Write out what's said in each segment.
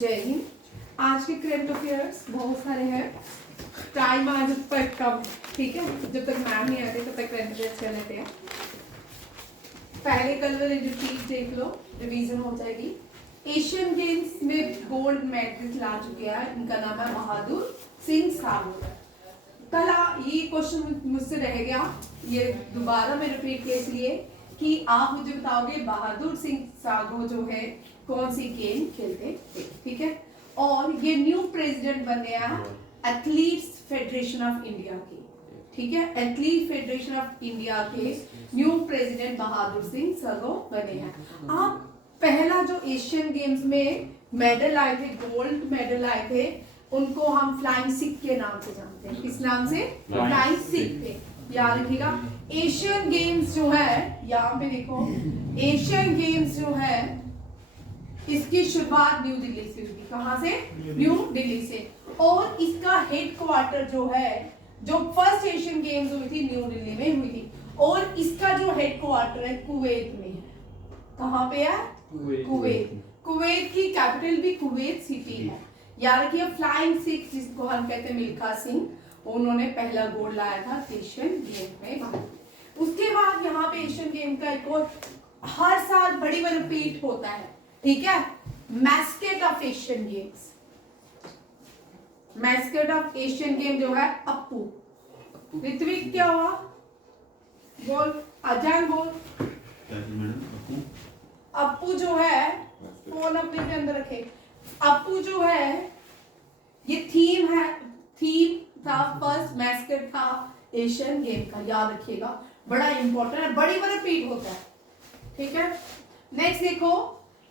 जय हिंद। आज के करंट अफेयर्स बहुत सारे हैं। टाइम आज पर कम, ठीक है, जब तक मैम नहीं आते तब तक करंट अफेयर्स कर लेते हैं। पहले कल वाले जो चीज देख लो, रिवीजन हो जाएगी। एशियन गेम्स में गोल्ड मेडलिस्ट ला चुके हैं, इनका नाम है बहादुर सिंह साहू। कल ये क्वेश्चन मुझसे रह गया, ये दोबारा मैं रिपीट किया इसलिए कि आप मुझे बताओगे बहादुर सिंह साहू जो है कौन सी गेम खेलते थे, ठीक है। और ये न्यू प्रेसिडेंट बन गया एथलीट्स फेडरेशन ऑफ इंडिया के, ठीक है। एथलीट फेडरेशन ऑफ इंडिया के न्यू प्रेसिडेंट बहादुर सिंह साहू बने हैं। आप पहला जो एशियन गेम्स में मेडल आए थे, गोल्ड मेडल आए थे, उनको हम फ्लाइंग सिख के नाम से जानते हैं। किस नाम से? फ्लाइंग सिख थे, याद रखिएगा। एशियन गेम्स जो है, यहाँ पे देखो, एशियन गेम्स जो है इसकी शुरुआत न्यू दिल्ली से हुई थी। कहाँ से? न्यू दिल्ली से। और इसका हेडक्वार्टर जो है, जो फर्स्ट एशियन गेम्स हुई थी न्यू दिल्ली में हुई थी, और इसका जो हेडक्वार्टर है कुवैत में है। कहाँ पे है? कुवैत। कुवैत की कैपिटल भी कुवैत सिटी है। याद रखिए, फ्लाइंग सिख जिसको हम कहते हैं मिल्खा सिंह, उन्होंने पहला गोल्ड लाया था एशियन गेम में। उसके बाद यहाँ पे एशियन गेम का एक और हर साल बड़ी बड़ी रिपीट होता है, ठीक है। Mascot of Asian games, mascot of Asian game जो है अप्पू। ऋत्विक क्या हुआ? बोल, अजान बोल। अप्पू जो है, फोन अपने के अंदर रखे। अप्पू जो है ये थीम है, थीम था, फर्स्ट मैस्केट था एशियन गेम का, याद रखिएगा, बड़ा इंपॉर्टेंट है, बड़ी बड़ी रिपीट होता है, ठीक है। नेक्स्ट देखो,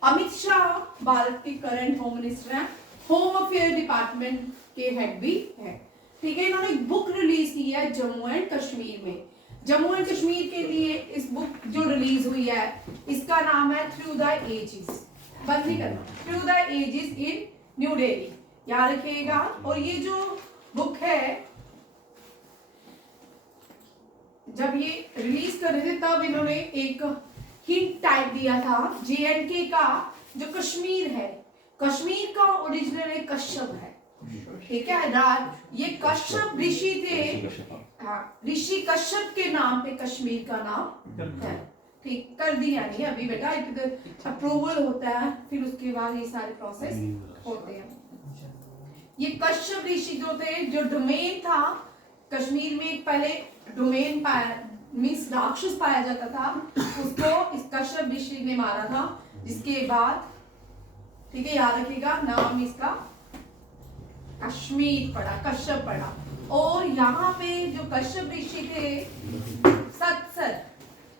अमित शाह भारत के करंट होम मिनिस्टर हैं, होम अफेयर डिपार्टमेंट के हेड भी है, ठीक है। इन्होंने एक बुक रिलीज की है जम्मू एंड कश्मीर में। जम्मू एंड कश्मीर के लिए इस बुक जो रिलीज हुई है, इसका नाम है थ्रू द एजेस, बंद नहीं करना, through the ages in New Delhi, याद रखिएगा। और ये जो बुक है, जब ये रिलीज कर रहे थे तब इन्होंने एक हिंट टाइप दिया था जेएंडके का जो कश्मीर है, कश्मीर का ओरिजिनल एक कश्यप है, ठीक है। ये कश्यप ऋषि थे, हाँ, ऋषि कश्यप के नाम पे कश्मीर का नाम है, ठीक। कर दिया नहीं अभी बेटा, अप्रूवल होता है, फिर उसके बाद ये सारे प्रोसेस होते हैं। ये कश्यप ऋषि जो थे, जो डोमेन था कश्मीर में, एक पहले डोमेन मींस राक्षस पाया जाता था, उसको इस कश्यप ऋषि ने मारा था, जिसके बाद, ठीक है, याद रखिएगा, नाम इसका कश्मीर पड़ा, कश्यप पड़ा। और यहाँ पे जो कश्यप ऋषि थे, सतसर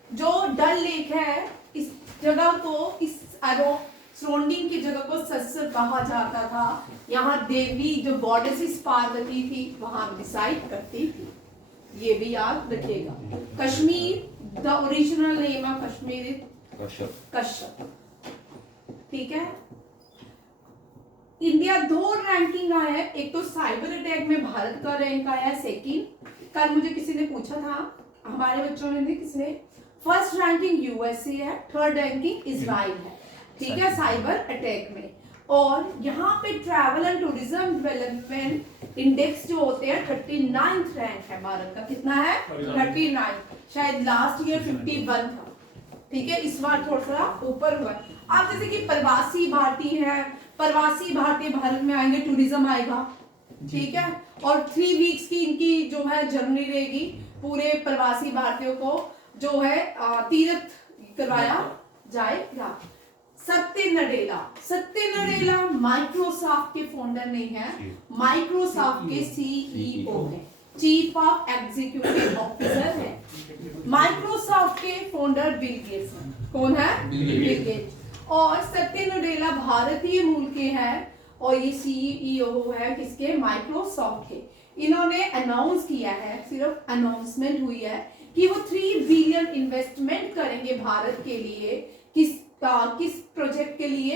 जो डल लेक है, इस जगह को, इस सराउंडिंग की जगह को सतसर कहा जाता था। यहाँ देवी जो गॉडेसेस पार्वती थी वहां डिसाइड करती थी, ये भी याद रखिएगा। Kashmir, the original name of Kashmir is Kashyap, ठीक है। इंडिया 2 रैंकिंग आया है, एक तो साइबर अटैक में भारत का रैंक आया है सेकंड। कल मुझे किसी ने पूछा था, हमारे बच्चों ने, किसने, फर्स्ट रैंकिंग यूएसए है, थर्ड रैंकिंग इजराइल है, ठीक है, साइबर अटैक में। और यहाँ पे travel and tourism development index जो होते हैं 39th रैंक है भारत का। कितना है? 39। शायद लास्ट ईयर 51 था, ठीक है, इस बार थोड़ा सा ऊपर हुआ। आप जैसे कि प्रवासी भारतीय है, प्रवासी भारतीय भारत में आएंगे, टूरिज्म आएगा, ठीक है। और 3 वीक्स की इनकी जो है जर्नी रहेगी, पूरे प्रवासी भारतीयों को जो है तीर्थ करवाया जाएगा। सत्य नडेला माइक्रोसॉफ्ट के फाउंडर नहीं है, माइक्रोसॉफ्ट के सीईओ है, चीफ ऑफ एग्जीक्यूटिव ऑफिसर है। माइक्रोसॉफ्ट के फाउंडर बिल गेट्स हैं। कौन है? Bill Gates. और सत्य नडेला भारतीय मूल के हैं, और ये सीईओ है किसके? माइक्रोसॉफ्ट के। इन्होंने अनाउंस किया है, सिर्फ अनाउंसमेंट हुई है कि वो 3 बिलियन इन्वेस्टमेंट करेंगे भारत के लिए। किस प्रोजेक्ट के लिए?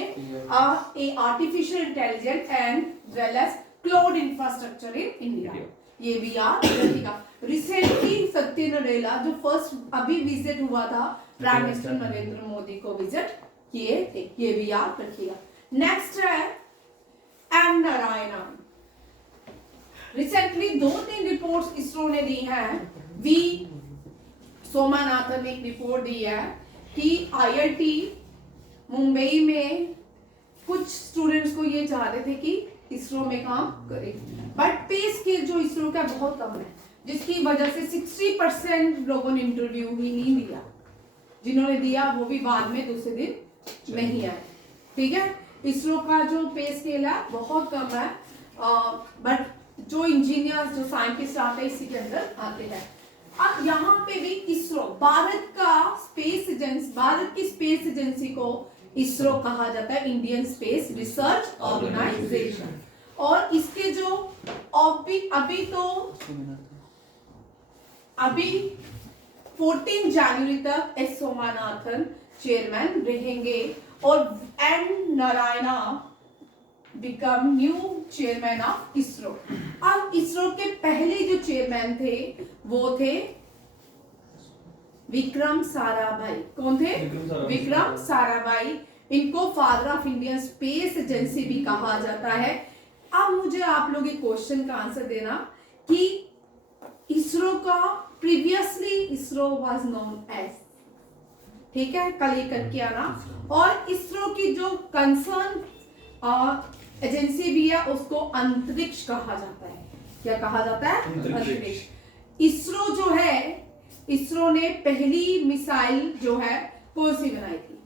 Artificial intelligence and well as cloud infrastructure in India, ये भी याद रखिएगा। रिसेंटली सत्य नडेला जो फर्स्ट अभी विजिट हुआ था, प्राइम मिनिस्टर नरेंद्र मोदी को विजिट किए थे, ये भी याद रखिएगा। नेक्स्ट है रिसेंटली 2-3 रिपोर्ट्स इसरो ने दी हैं। वी सोमानाथन ने एक रिपोर्ट दी है कि IIT मुंबई में कुछ स्टूडेंट्स को ये चाह रहे थे कि इसरो में काम करें, बट पे स्केल जो इसरो का बहुत कम है, जिसकी वजह से 60% लोगों ने इंटरव्यू ही नहीं दिया। जिन्होंने दिया वो भी बाद में दूसरे दिन नहीं आए। ठीक है, इसरो का जो पे स्केल है बहुत कम है, बट जो इंजीनियर्स जो साइंटिस्ट आते हैं इसी के अंदर आते हैं। अब यहाँ पे भी इसरो भारत की स्पेस एजेंसी को इसरो कहा जाता है, इंडियन स्पेस रिसर्च ऑर्गेनाइजेशन। और इसके जो अभी 14 जनवरी तक एस सोमानाथन चेयरमैन रहेंगे और N Narayana become new chairman of ISRO. अब इसरो के पहले जो चेयरमैन थे वो थे विक्रम साराभाई। कौन थे? विक्रम साराभाई। इनको father of Indian space agency भी कहा जाता है। अब मुझे आप लोग एक क्वेश्चन का आंसर देना कि इसरो का previously ISRO was known as, ठीक है, कल ये करके आना। और इसरो की जो कंसर्न एजेंसी भी है उसको अंतरिक्ष कहा जाता है। क्या कहा जाता है? अंतरिक्ष। इसरो जो है, इसरो ने पहली मिसाइल जो है कौन सी बनाई थी?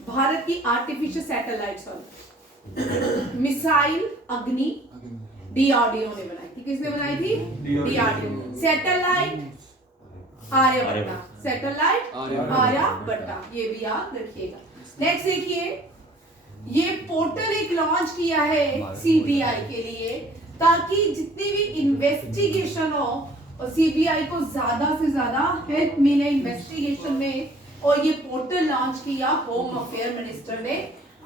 भारत की artificial satellite missile Agni DRDO ने बनाई थी। किसने बनाई थी? DRDO। Satellite Aryabhatta, satellite Aryabhatta, ये भी याद रखिएगा। नेक्स्ट देखिए, ये पोर्टल एक लॉन्च किया है CBI के लिए, ताकि जितनी भी इन्वेस्टिगेशन हो और CBI को ज्यादा से ज्यादा हेल्प मिले इन्वेस्टिगेशन में। और ये पोर्टल लॉन्च किया होम अफेयर मिनिस्टर ने,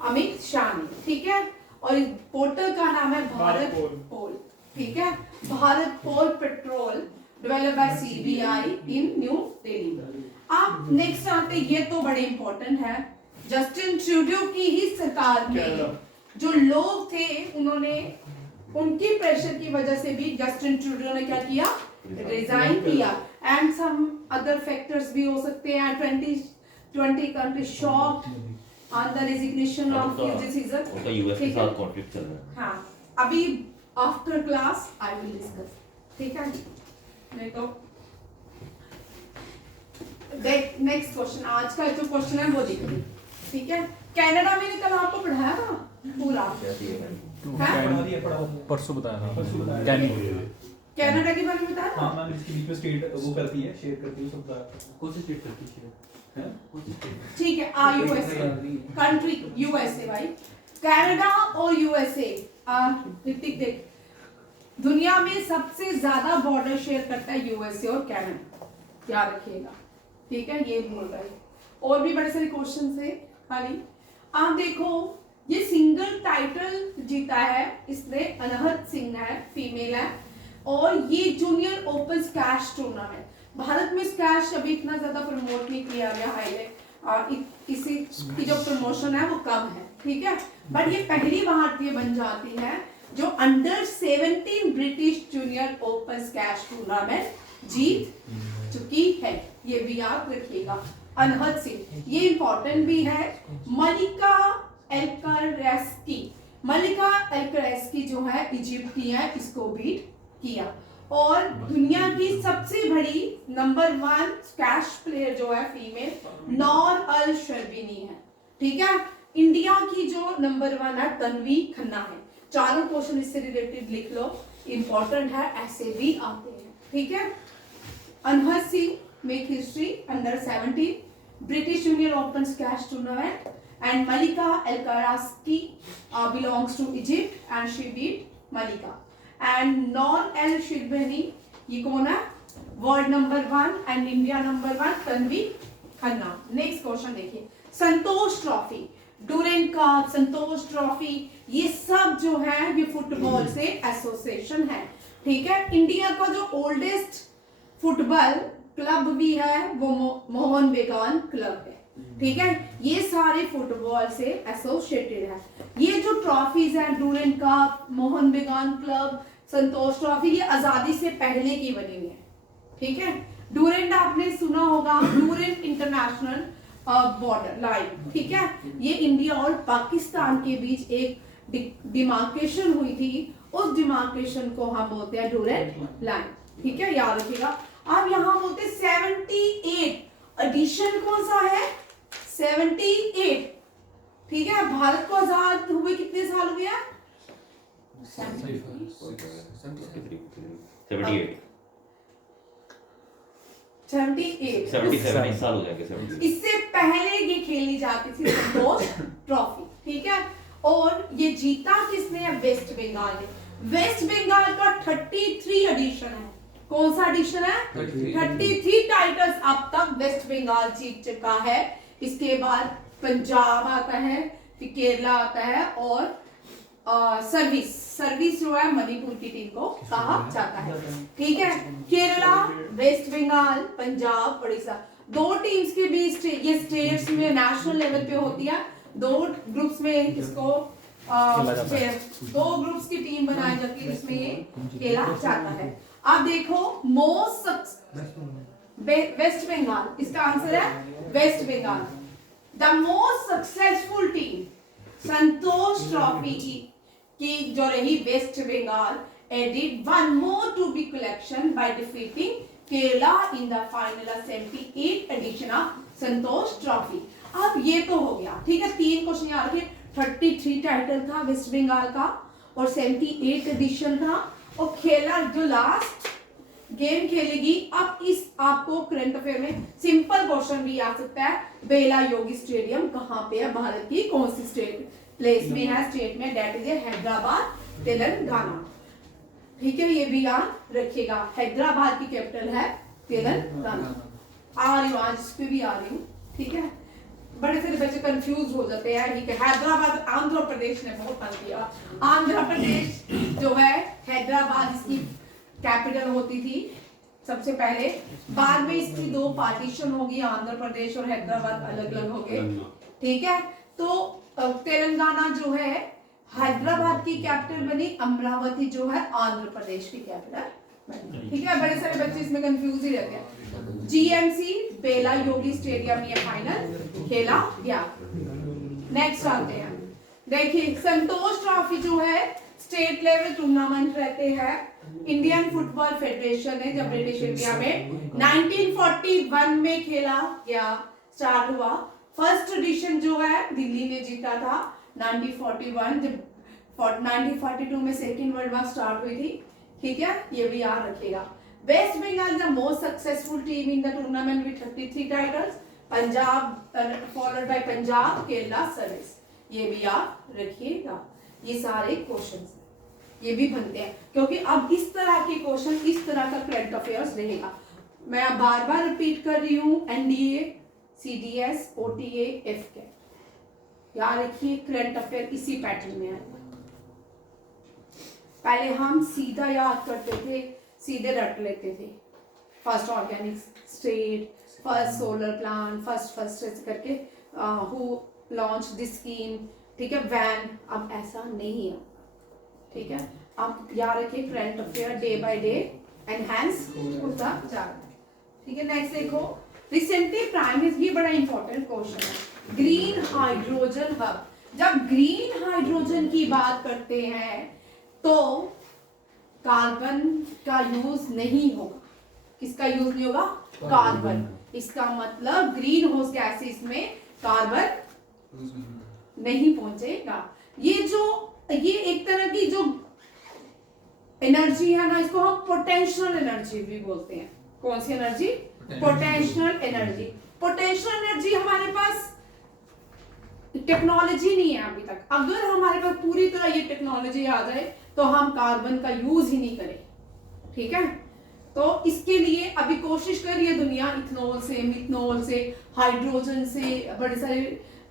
अमित शाह ने। ठीक है, और इस पोर्टल का नाम है भारत पोल। ठीक है, Bharatpol portal developed by CBI in New Delhi. आप नेक्स्ट आते, ये तो बड़े इंपॉर्टेंट है। जस्टिन ट्रूडो की ही सरकार में जो लोग थे, उन्होंने उनकी प्रेशर की वजह से भी जस्टिन ट्रूडो ने क्या किया? रिजाइन किया। एंड सम अदर फैक्टर्स भी हो सकते हैं। 20 country shocked on the resignation of his decision. उनका यूएस के साथ कॉन्फ्लिक्ट चल रहा है। हाँ, अभी after class I will discuss. ठीक है, नहीं तो नेक्स्ट क्वेश्चन, आज का जो क्वेश्चन है वो देखिए। ठीक है, कनाडा में कल आपको पढ़ाया था पूरा, परसों बताया था। कनाडा के बारे में बताया था। हां मैम, इसके बीच में स्टेट वो करती है, शेयर करती है, सब बताया। कौन सी स्टेट करती है? ठीक है, USA कंट्री, USA भाई, कनाडा और USA। ऋतिक देख, दुनिया में सबसे ज्यादा बॉर्डर शेयर करता है USA और कनाडा, याद रखिएगा। ठीक है, ये बोल रहा है। और भी बड़े सारे क्वेश्चन है खाली। आप देखो, ये सिंगल टाइटल जीता है इसने, अनहद सिंह है, फीमेल है। और ये junior open squash tournament, Bharat में स्क्वैश अभी इतना ज्यादा प्रमोट नहीं किया गया, हाईलाइट इसी की जो प्रमोशन है वो कम है। ठीक है, बट ये पहली भारतीय बन जाती है जो under 17 British junior open squash tournament जीत चुकी है। ये भी याद रखिएगा, अनहद सिंह। ये इंपॉर्टेंट भी है। मलिका एल्करेस्की जो है इजिप्ट की है, इसको बीट किया। और दुनिया की सबसे बड़ी नंबर 1 स्क्वैश प्लेयर जो है फीमेल, नौर अल शर्बिनी है। ठीक है, इंडिया की जो नंबर 1 है तन्वी खन्ना है। चारों क्वेश्चन इससे रिलेटेड लिख लो, इंपॉर्टेंट है, ऐसे भी आते हैं। ठीक है, Anahat Singh make history under 17 British Junior Open Squash Tournament, and Malika Elkaraski belongs to Egypt and she beat Malika. And Noor El Shibani, ये कौन है? World number 1 and India number 1 Tanvi Khanna. Next question देखिए, संतोष ट्रॉफी, डूरेंट कप, संतोष trophy, ये सब जो है ये football से एसोसिएशन है। ठीक है, इंडिया का जो ओल्डेस्ट फुटबॉल क्लब भी है वो मोहन बेगान क्लब है। ठीक है, ये सारे फुटबॉल से एसोसिएटेड है। ये जो ट्रॉफीज हैं, डूरेंट कप, मोहन बेगान क्लब, संतोष ट्रॉफी ये आजादी से पहले की बनी हुई है, ठीक है। डूरेंट आपने सुना होगा, डूरेंट इंटरनेशनल बॉर्डर लाइन, ठीक है। ये इंडिया और पाकिस्तान के बीच एक डिमार्केशन हुई थी, उस डिमार्केशन को हम बोलते हैं डूरेंट लाइन, ठीक है, याद रखिएगा। अब यहाँ बोलते हैं 78 एडिशन कौन सा है, 78, ठीक है। भारत को आजाद हुए कितने साल हुए हैं, 77 साल हो जाएंगे 78। इससे पहले ये खेली जाती थी संतोष ट्रॉफी, ठीक है। और ये जीता किसने है, वेस्ट बंगाल ने। वेस्ट बंगाल का 33 एडिशन है, कौन सा एडिशन है, 33 टाइटल्स अब तक वेस्ट बंगाल जीत चुका है। इसके बाद पंजाब आता है, फिर केरला आता है, और सर्विस जो है मणिपुर की टीम को कहा जाता है, ठीक है। केरला, वेस्ट बंगाल, पंजाब, उड़ीसा, दो टीम्स के बीच ये स्टेट्स में नेशनल लेवल पे होती है। दो ग्रुप्स में इसको दो ग्रुप्स की टीम बनाई जाती है, जिसमें ये खेला जाता है। अब देखो वेस्ट बंगाल, इसका आंसर है West Bengal. The most successful team Santosh trophy की जो रही West Bengal added one more to be collection by defeating Kerala in the final 78 edition of Santosh trophy. अब ये तो हो गया, ठीक है। 3 क्वेश्चन याद रखिए, 33 टाइटल था वेस्ट बंगाल का, और 78 एडिशन था, और खेला जो लास्ट गेम खेलेगी। अब इस आपको करंट अफेयर में सिंपल क्वेश्चन भी आ सकता है, बेला योगी स्टेडियम कहाँ पे है, भारत की कौन सी स्टेट प्लेस में है, स्टेट में, डेट इज हैदराबाद, तेलंगाना, ठीक है। ये भी याद रखिएगा, हैदराबाद की कैपिटल है तेलंगाना। आ रही हूँ आज इस पे भी आ रही हूँ, ठीक है। बड़े सारे बच्चे कंफ्यूज हो जाते हैं, ठीक है। हैदराबाद आंध्र प्रदेश ने बहुत तंग किया। आंध्र प्रदेश जो है, हैदराबाद इसकी कैपिटल होती थी सबसे पहले, बाद में इसकी 2 पार्टीशन होगी, आंध्र प्रदेश और हैदराबाद अलग अलग हो गए, ठीक है। तो तेलंगाना जो है हैदराबाद की कैपिटल बनी, अमरावती जो है आंध्र प्रदेश की कैपिटल बनी, ठीक है। बड़े सारे बच्चे इसमें कंफ्यूज ही रहते हैं। जीएमसी बेला योगी स्टेडियम ये फाइनल खेला गया। नेक्स्ट आते हैं, देखिए संतोष ट्रॉफी जो है स्टेट लेवल टूर्नामेंट रहते हैं, इंडियन फुटबॉल फेडरेशन है, जब ब्रिटिश इंडिया में 1941 में खेला गया, स्टार्ट हुआ। फर्स्ट एडिशन जो है दिल्ली ने जीता था 1941, जब 1942 में सेकेंड वर्ल्ड वॉर स्टार्ट हुई थी, ठीक है। ये भी याद रखिएगा। West Bengal the most successful team in the tournament with 33 titles, Punjab followed by Punjab, Kerala, service, ये भी याद रखिएगा। ये सारे क्वेश्चंस ये भी बनते हैं, क्योंकि अब इस तरह के क्वेश्चन, इस तरह का करंट अफेयर्स रहेगा। मैं बार बार रिपीट कर रही हूँ, एनडीए, सीडीएस, ओटीए, एफके, याद रखिए करंट अफेयर इसी पैटर्न में आएगा। पहले हम सीधा याद करते थे, सीधे रट लेते थे, first organic state, first solar plant, first ऐसे करके हु लॉन्च दिस स्कीम, ठीक है, वैन। अब ऐसा नहीं है, ठीक है। आप याद रखिए current affair day by day enhance होता जा रहा है, ठीक है। नेक्स्ट देखो, रिसेंटली प्राइम मिनिस्टर, ये बड़ा इंपॉर्टेंट क्वेश्चन है, ग्रीन हाइड्रोजन हब। जब ग्रीन हाइड्रोजन की बात करते हैं तो कार्बन का यूज नहीं होगा। किसका यूज नहीं होगा, कार्बन। इसका मतलब ग्रीन हाउस गैसेस में कार्बन नहीं पहुंचेगा। ये एक तरह की जो एनर्जी है ना, इसको हम पोटेंशियल एनर्जी भी बोलते हैं। कौन सी energy, potential energy. Potential energy हमारे पास टेक्नोलॉजी नहीं है अभी तक। अगर हमारे पास पूरी तरह ये टेक्नोलॉजी आ जाए तो हम कार्बन का यूज ही नहीं करें, ठीक है। तो इसके लिए अभी कोशिश कर रही है दुनिया, इथनॉल से, मिथनॉल से, हाइड्रोजन से बड़े सारे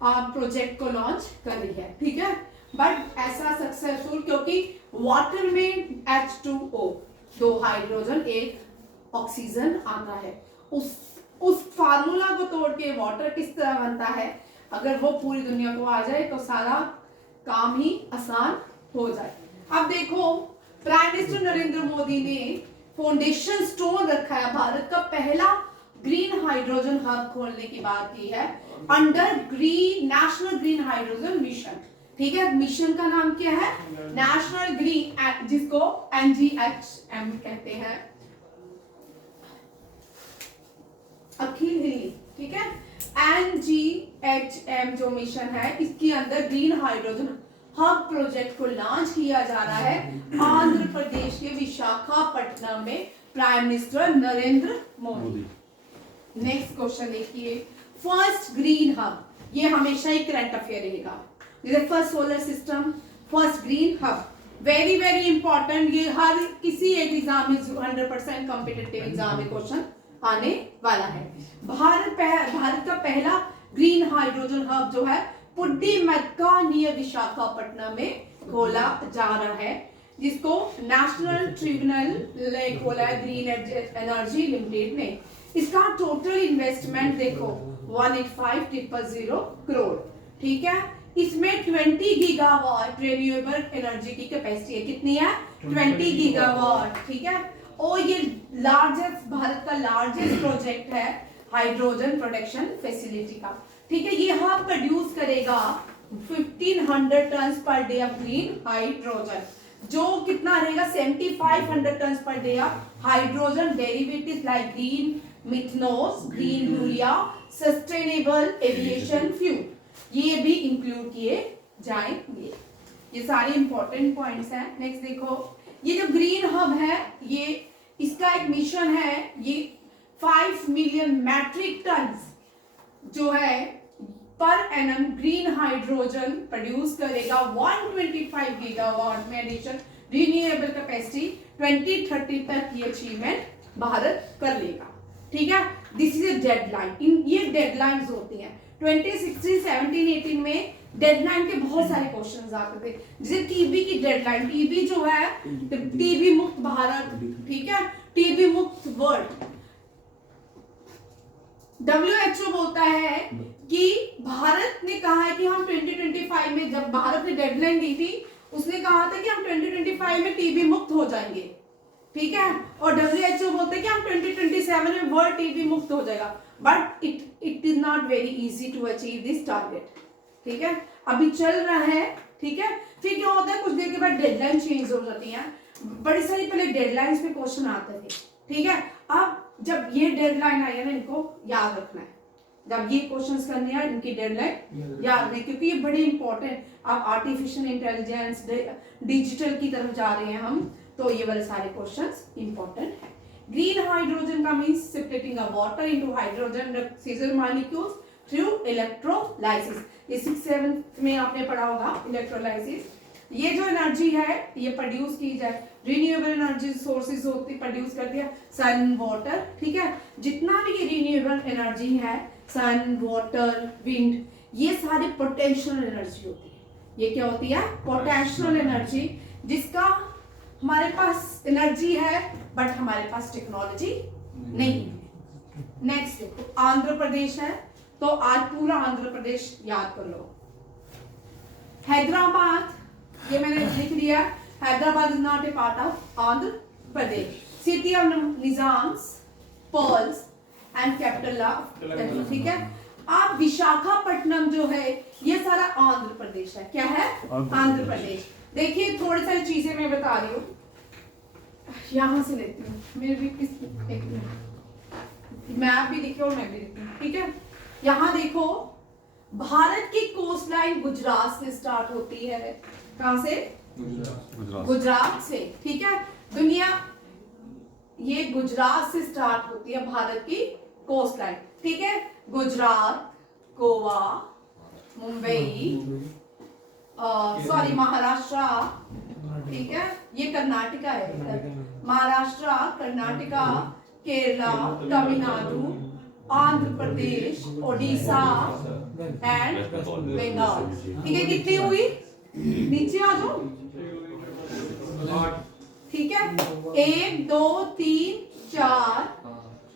प्रोजेक्ट को लॉन्च कर रही है, ठीक है। बट ऐसा सक्सेसफुल, क्योंकि वाटर में H2O, 2 हाइड्रोजन 1 ऑक्सीजन आता है, उस फार्मूला को तोड़ के वाटर किस तरह बनता है, अगर वो पूरी दुनिया को आ जाए तो सारा काम ही आसान हो जाए। अब देखो प्राइम मिनिस्टर नरेंद्र मोदी ने फाउंडेशन स्टोन रखा है, भारत का पहला ग्रीन हाइड्रोजन हब खोलने की बात की है under national green hydrogen mission. ठीक है, मिशन का नाम क्या है? नेशनल ग्रीन, जिसको NGHM कहते हैं, अखिल हिली। ठीक है, NGHM जो मिशन है, इसके अंदर ग्रीन हाइड्रोजन हब प्रोजेक्ट को लॉन्च किया जा रहा है आंध्र प्रदेश के विशाखापट्टनम में, prime minister Narendra Modi. Next question देखिए, फर्स्ट ग्रीन हब, ये हमेशा ही करंट अफेयर रहेगा, जैसे first solar system, first green hub, very very important. ये हर किसी एक एग्जाम में 100% कॉम्पिटिटिव एग्जाम में क्वेश्चन आने वाला है। भारत का पहला ग्रीन हाइड्रोजन हब जो है पुड्डीमक्का नियर विशाखापट्टनम में खोला जा रहा है, जिसको नेशनल ट्रिब्यूनल ने खोला है ग्रीन एनर्जी लिमिटेड ने। इसका टोटल इन्वेस्टमेंट देखो 185,000 करोड़। ठीक है, इसमें 20 गीगावाट रिन्यूएबल एनर्जी की कैपेसिटी है। कितनी है? 20 गीगावाट। ठीक है, और ये लार्जेस्ट, भारत का लार्जेस्ट प्रोजेक्ट है हाइड्रोजन प्रोडक्शन फैसिलिटी का। ठीक है, ये हब प्रोड्यूस करेगा 1500 ton per day of green hydrogen, जो कितना रहेगा 7500 ton per day of hydrogen derivatives like green methanol, green urea, sustainable aviation fuel, ये भी इंक्लूड किए जाएंगे। ये सारे इंपॉर्टेंट पॉइंट्स हैं। नेक्स्ट देखो, ये जो ग्रीन हब है, ये इसका एक मिशन है, ये 5 मिलियन मैट्रिक टन जो है per annum green hydrogen produce करेगा। 125 गीगावाट में एडिशन रिन्यूएबल कैपेसिटी 2030 तक ये अचीवमेंट भारत कर लेगा। ठीक है, दिस इज ए डेडलाइन। ये डेडलाइंस होती हैं 2016, 17, 18 में डेडलाइन के बहुत सारे क्वेश्चंस आते थे, जैसे टीबी की डेडलाइन, टीबी जो है टीबी मुक्त भारत, ठीक है, टीबी मुक्त वर्ल्ड। WHO बोलता है कि भारत ने कहा है कि हम 2025 में, जब भारत ने डेडलाइन दी थी, उसने कहा था कि हम 2025 में टीबी मुक्त हो जाएंगे। ठीक है, और WHO बोलते हैं कि हम 2027 में वर्ल्ड टीबी मुक्त हो जाएगा, but it is not very easy to achieve this target. ठीक है, अभी चल रहा है। ठीक है, फिर क्या होता है, कुछ देर के बाद डेडलाइन चेंज हो जाती है। बड़ी सारी पहले डेडलाइंस पे क्वेश्चन आते थे। ठीक है, अब जब ये डेडलाइन आई है ना, इनको याद रखना है, जब ये क्वेश्चंस करने हैं इनकी डेडलाइन याद रखना, क्योंकि ये बड़े इंपॉर्टेंट। आप आर्टिफिशियल इंटेलिजेंस, डिजिटल की तरफ जा रहे हैं हम, तो ये वाले सारे क्वेश्चंस इंपॉर्टेंट है। ग्रीन हाइड्रोजन का means separating a water into hydrogen सीजर मॉलिक्यूल्स थ्रू इलेक्ट्रोलाइसिस। ये 6th-7th में आपने पढ़ा होगा इलेक्ट्रोलाइसिस। ये जो एनर्जी है ये प्रोड्यूस की जाए, रिन्यूएबल एनर्जी सोर्सेज होती प्रोड्यूस करती है सन, वाटर। ठीक है, जितना भी ये रिन्यूएबल एनर्जी है, सन, वाटर, विंड, ये सारे पोटेंशियल एनर्जी होती है। ये क्या होती है? पोटेंशियल एनर्जी, जिसका हमारे पास एनर्जी है बट हमारे पास टेक्नोलॉजी नहीं है। नेक्स्ट देखो, आंध्र प्रदेश है, तो आज पूरा आंध्र प्रदेश याद कर लो। हैदराबाद, ये मैंने लिख दिया, Hyderabad is not a part of Andhra Pradesh. City of Nizams, pearls and capital of, ठीक है। आप विशाखापट्टनम जो है ये सारा आंध्र प्रदेश है। क्या है? आंध्र प्रदेश। देखिए थोड़ी सारी चीजें मैं बता रही हूँ, यहां से लेती हूँ, मेरे भी एक मैप भी दिखे और मैं भी देखती हूँ। ठीक है, यहाँ देखो, भारत की कोस्ट लाइन गुजरात से स्टार्ट होती है। कहां से? गुजरात से। ठीक है, दुनिया ये गुजरात से स्टार्ट होती है भारत की कोस्ट लाइन। ठीक है, गुजरात, गोवा, मुंबई, सॉरी महाराष्ट्र, ठीक है, ये कर्नाटका है, महाराष्ट्र, कर्नाटका, केरला, तमिलनाडु, आंध्र प्रदेश, ओडिशा एंड बंगाल। ठीक है, कितनी हुई? नीचे आ जाओ। ठीक है, 1 2 3 4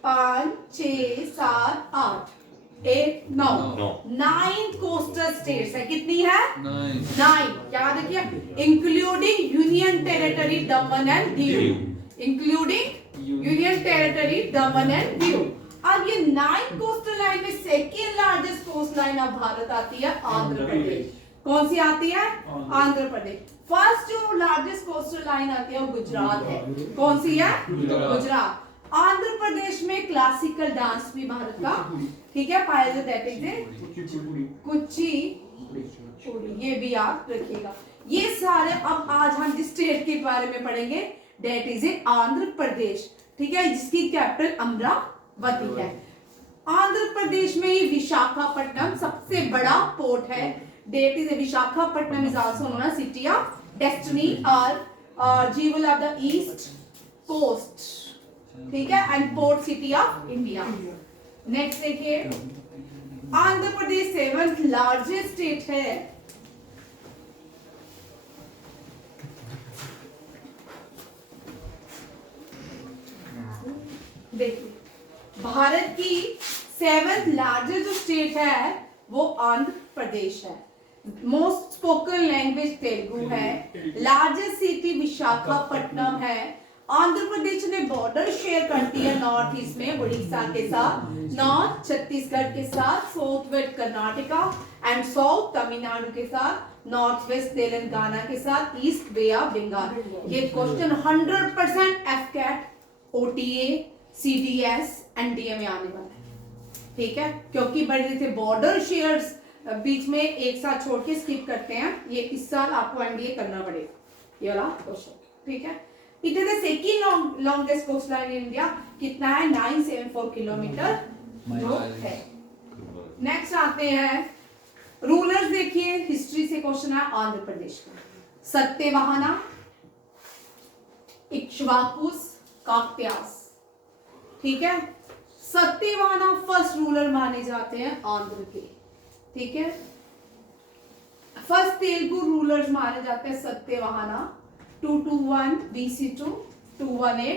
5 6 7 8 8 9 No. 9 कोस्टल स्टेट्स है। कितनी है? 9 क्या देखिए, including union territory Daman and Diu, including union territory Daman and Diu. अब ये 9 कोस्टल लाइन में second largest coast line of Bharat आती है आंध्र प्रदेश। कौन सी आती है? आंध्र प्रदेश। फर्स्ट जो लार्जेस्ट कोस्टल लाइन आती है वो गुजरात है। कौन सी है? गुजरात। आंध्र प्रदेश में क्लासिकल डांस भी भारत का, ठीक है, पाया जाता है। दैट इज कुचिपुड़ी, ये भी याद रखिएगा। ये सारे अब आज हम जिस स्टेट के बारे में पढ़ेंगे that is a Andhra Pradesh, ठीक है, जिसकी कैपिटल अमरावती है। आंध्र प्रदेश में ही विशाखापट्टनम सबसे बड़ा पोर्ट है। That is Visakhapatnam is also known as city of destiny और jewel of the east coast, ठीक है, and port city of India. Next देखिए, आंध्र प्रदेश 7th लार्जेस्ट स्टेट है। देखिए, भारत की 7th लार्जेस्ट जो स्टेट है वो आंध्र प्रदेश है। मोस्ट स्पोकन लैंग्वेज तेलुगु है। लार्जेस्ट सिटी विशाखापट्टनम है। आंध्र प्रदेश ने बॉर्डर शेयर करती है नॉर्थ ईस्ट में उड़ीसा के साथ, नॉर्थ छत्तीसगढ़ के साथ, south west Karnataka and south Tamil Nadu के साथ, नॉर्थ वेस्ट तेलंगाना के साथ, ईस्ट बे ऑफ बंगाल। ये question 100% AFCAT, OTA, CDS and DA में आने वाला है, ठीक है, क्योंकि बड़े थे बॉर्डर शेयर्स बीच में एक साथ छोड़ के स्किप करते हैं। ये इस साल आपको एनडीए करना पड़ेगा, ये वाला क्वेश्चन, ठीक है। It is the second longest coast line in India. कितना है? 974 किलोमीटर जो है। नेक्स्ट आते हैं रूलर्स। देखिए, हिस्ट्री से क्वेश्चन है आंध्र प्रदेश का। सत्यवाहना, इक्ष्वाकुस, काकत्यास, ठीक है। सत्यवाहना फर्स्ट रूलर माने जाते हैं आंध्र के, ठीक है। फर्स्ट तेलुगु रूलर्स माने जाते हैं सत्यवाहना, 221 BC to 218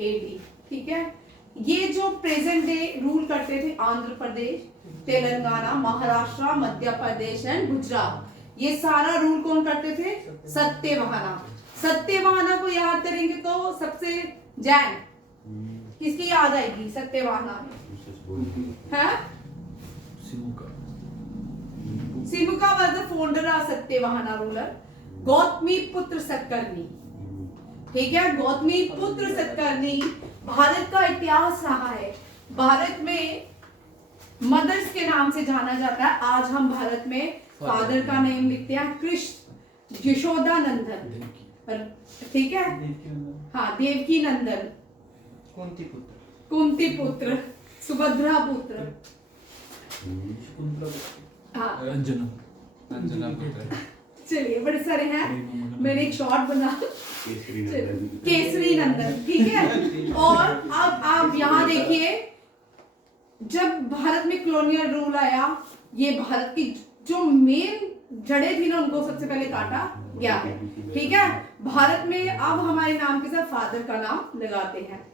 AD, ठीक है। ये जो प्रेजेंट डे रूल करते थे आंध्र प्रदेश, तेलंगाना, महाराष्ट्र, मध्य प्रदेश एंड गुजरात, ये सारा रूल कौन करते थे? सत्यवाहना। सत्यवाहना को याद करेंगे तो सबसे जैन किसकी याद आएगी? सत्यवाहना है। Simuka was the founder of Satavahana ruler. Gautamiputra Satakarni, ठीक है, गौतमी पुत्र सतकर्णी। भारत का इतिहास रहा है, भारत में मदर्स के नाम से जाना जाता है। आज हम भारत में फादर का नेम लिखते हैं कृष्ण, यशोदा नंदन, ठीक है, हाँ, देवकी नंदन, कुंती पुत्र, सुभद्रा पुत्र, हाँ, अंजना पुत्र। चलिए बड़े सारे हैं। मैंने एक शॉर्ट बना, केसरी नंदन, ठीक है। और अब आप यहाँ देखिए, जब भारत में कॉलोनियल रूल आया, ये भारत की जो मेन जड़ें थी ना, उनको सबसे पहले काटा गया है, ठीक है। भारत में अब हमारे नाम के साथ फादर का नाम लगाते हैं,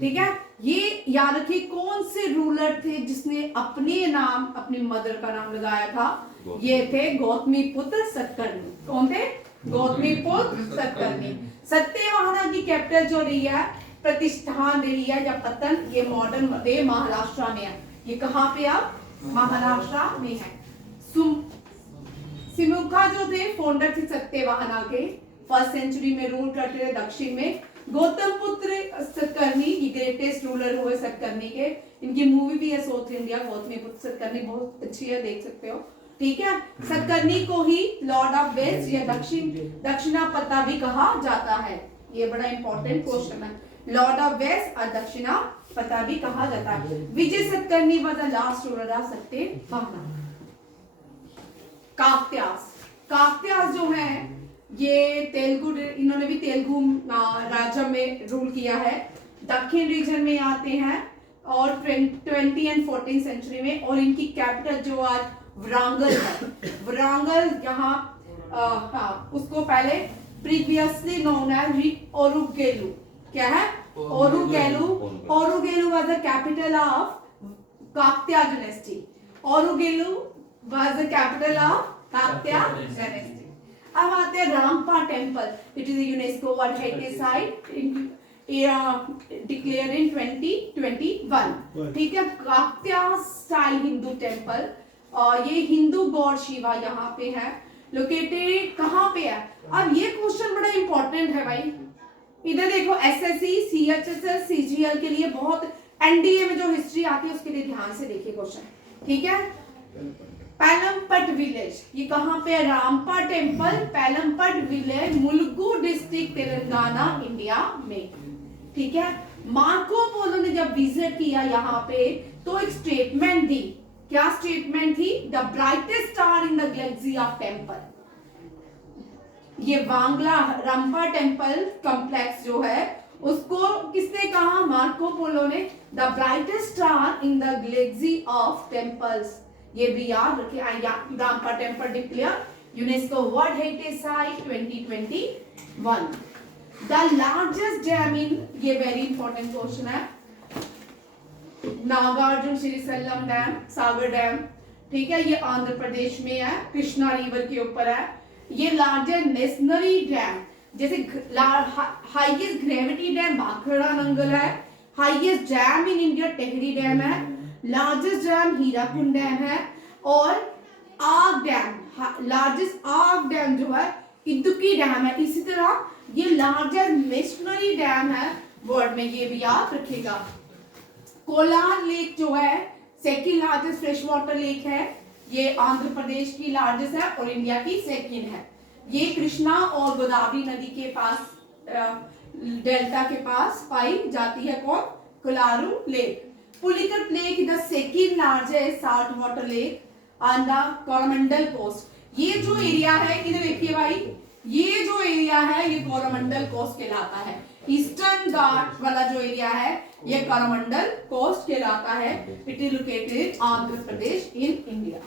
ठीक है। ये याद रखिए, कौन से रूलर थे जिसने अपने नाम, अपनी मदर का नाम लगाया था? ये थे गौतमी पुत्र सतकर्णी। कौन थे? गौतमी पुत्र सतकर्णी। सत्यवाहना की कैपिटल जो रही है, प्रतिष्ठान रही है या पतन, ये मॉडर्न डे महाराष्ट्र में है। ये कहाँ पे? आप महाराष्ट्र में है। सिमुका जो थे फाउंडर थे सत्यवाहना के, फर्स्ट सेंचुरी में रूल करते थे दक्षिण में। गौतम पुत्र सतकर्णी ये ग्रेटेस्ट रूलर हुए सतकर्णी के। इनकी मूवी भी है साउथ इंडिया, गौतमी पुत्र सतकर्णी, बहुत अच्छी है, देख सकते हो, ठीक है। सतकर्णी को ही लॉर्ड ऑफ वेस्ट या दक्षिणापता भी कहा जाता है। ये बड़ा इंपॉर्टेंट क्वेश्चन है। लॉर्ड ऑफ वेस्ट और दक्षिणापता भी कहा जाता है। Vijaya Satakarni was the last ruler of Satavahana. Kakatiyas जो है ये तेलुगु, इन्होंने भी तेलुगु राज्य में रूल किया है। दक्षिण रीजन में आते हैं और 20 एंड 14 सेंचुरी में, और इनकी कैपिटल जो आज वरांगल है। वरांगल यहाँ हाँ, उसको पहले प्रीवियसली नोन एज ओरुगेलु। क्या है? Orugallu. Orugallu was the capital of Kakatiya dynasty. Orugallu was the capital of Kakya dynasty. अब आते हैं Ramappa temple. It is UNESCO world heritage site declare in 2021. ठीक है, काक्या स्टाइल हिंदू टेम्पल और ये हिंदू गॉड शिवा यहाँ पे है. लोकेटेड कहाँ पे है? अब ये क्वेश्चन बड़ा इंपॉर्टेंट है भाई. इधर देखो एसएससी, सीएचएसएल, सीजीएल के लिए बहुत, एनडीए में जो हिस्ट्री आती है उसके लिए ध्यान से देखिए क्वेश्चन. ठीक है, पैलमपट विलेज ये कहाँ पे है? Ramappa temple, Palampet village, Mulugu district, Telangana, India में. ठीक है, मार्को पोलो ने जब विजिट किया यहाँ पे तो एक स्टेटमेंट दी. क्या स्टेटमेंट थी? The brightest star in the galaxy of temple. ये वांगला रामपा टेम्पल कॉम्प्लेक्स जो है उसको किसने कहा? मार्को पोलो ने. The brightest star in the galaxy of temples. ये भी याद रखिए. Ramappa temple declare UNESCO world heritage site 2021. The largest dam in, ये वेरी इंपॉर्टेंट क्वेश्चन है, नागार्जुन श्रीशैलम डैम, सागर डैम. ठीक है, ये आंध्र प्रदेश में है, कृष्णा रिवर के ऊपर है. ये लार्जेस्ट नेशनरी डैम, जैसे highest gravity dam Bhakra Nangal है, highest dam in India Tehri dam है, लार्जेस्ट डैम हीराकुंड डैम है, और आग डैम, लार्जेस्ट आग डैम जो है इदुक्की डैम है. इसी तरह ये लार्जेस्ट नेशनरी डैम है वर्ल्ड में, ये भी याद रखिएगा. कोलार लेक जो है second largest fresh water lake है. ये आंध्र प्रदेश की लार्जेस्ट है और इंडिया की सेकंड है. ये कृष्णा और गोदावरी नदी के पास डेल्टा के पास पाई जाती है. कौन? Kolleru lake. Pulicat lake the second largest salt water lake on the Coromandel coast. ये जो एरिया है, इधर देखिए भाई, ये जो एरिया है ये कोरोमंडल कोस्ट कहलाता है. ईस्टर्न घाट वाला जो एरिया है ये कोरोमंडल कोस्ट कहलाता है. It is located Andhra Pradesh in India.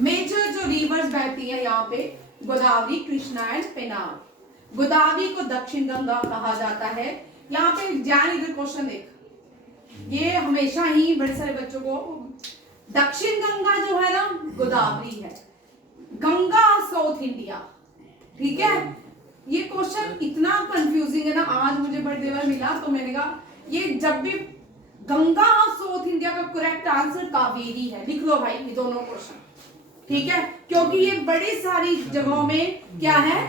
Major जो रिवर्स बहती है यहाँ पे, गोदावरी, कृष्णा एंड पेनार. गोदावरी को दक्षिण गंगा कहा जाता है. यहाँ पे ध्यान, इधर क्वेश्चन देख, ये हमेशा ही बड़े सारे बच्चों को, दक्षिण गंगा जो है ना गोदावरी है, गंगा साउथ इंडिया. ठीक है, ये क्वेश्चन इतना कंफ्यूजिंग है ना. आज मुझे बड़े देर मिला तो मैंने कहा ये जब भी गंगा और साउथ इंडिया का करेक्ट आंसर कावेरी है. लिख लो भाई ये दोनों क्वेश्चन. ठीक है, क्योंकि ये बड़ी सारी जगहों में क्या है,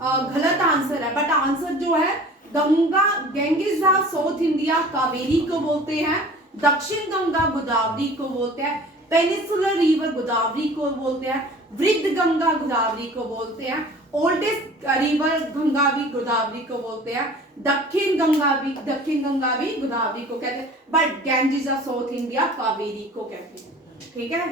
गलत आंसर है. बट आंसर जो है Ganga, Ganges of south India Kaveri को बोलते हैं, दक्षिण गंगा गोदावरी को बोलते हैं, पेनिसुलर रिवर गोदावरी को बोलते हैं, वृद्ध गंगा गोदावरी को बोलते हैं, ओल्डेस्ट रिवर गंगा भी गोदावरी को बोलते हैं, दक्षिण गंगा भी गोदावरी को कहते हैं. But Ganges of south India Kaveri को कहते हैं. ठीक है,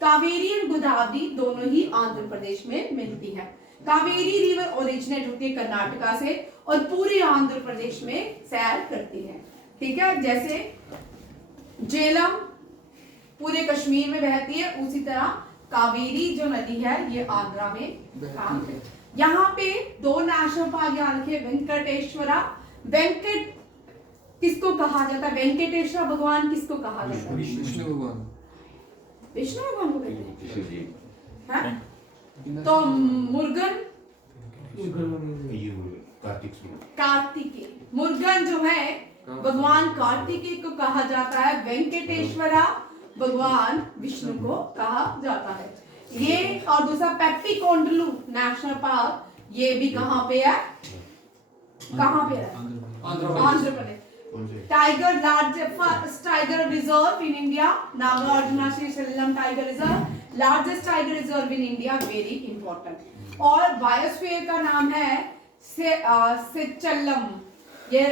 कावेरी और गोदावरी दोनों ही आंध्र प्रदेश में मिलती है. कावेरी रिवर ओरिजिनेट होती है कर्नाटका से और पूरे आंध्र प्रदेश में सैर करती है. ठीक है, जैसे झेलम पूरे कश्मीर में बहती है, उसी तरह कावेरी जो नदी है ये आंध्रा में. यहाँ पे दो नेशनल पार्क याद रखे, वेंकटेश्वरा. वेंकट किसको कहा जाता है? वेंकटेश्वर भगवान किसको कहा जाता है? विष्णु भगवान. विष्णु भगवान को कहते किशोर जी, हैं. तो मुर्गन, ये कार्तिक सूर्य, कार्तिकेय. मुर्गन जो है भगवान कार्तिकेय को कहा जाता है. वेंकटेश्वरा भगवान विष्णु को कहा जाता है. ये और दूसरा पेप्पीकोंडलू नेशनल पार्क, ये भी कहाँ पे है? कहाँ पे है? Andhra Pradesh. Tiger, largest tiger reserve in India, Nagarjuna Srisailam tiger reserve, largest tiger reserve in India, very important. और बायोस्फीयर का नाम है सेचलम, ये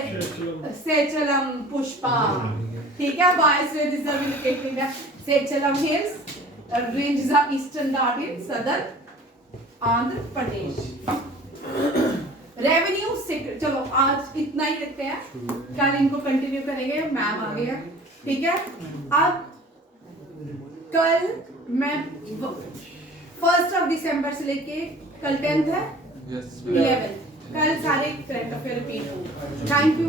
सेचलम पुष्पा. ठीक है, बायोस्फीयर रिजर्व लोकेटेड है Seshachalam hills, ranges of eastern Ghat in southern Andhra Pradesh. Revenue sector, चलो आज इतना ही रखते हैं, कल इनको कंटिन्यू करेंगे. मैम आ गया. ठीक है, अब कल मैं 1 दिसंबर से लेके कल 10th है, 11th, कल सारे करंट अफेयर रिपीट होंगे. Thank you.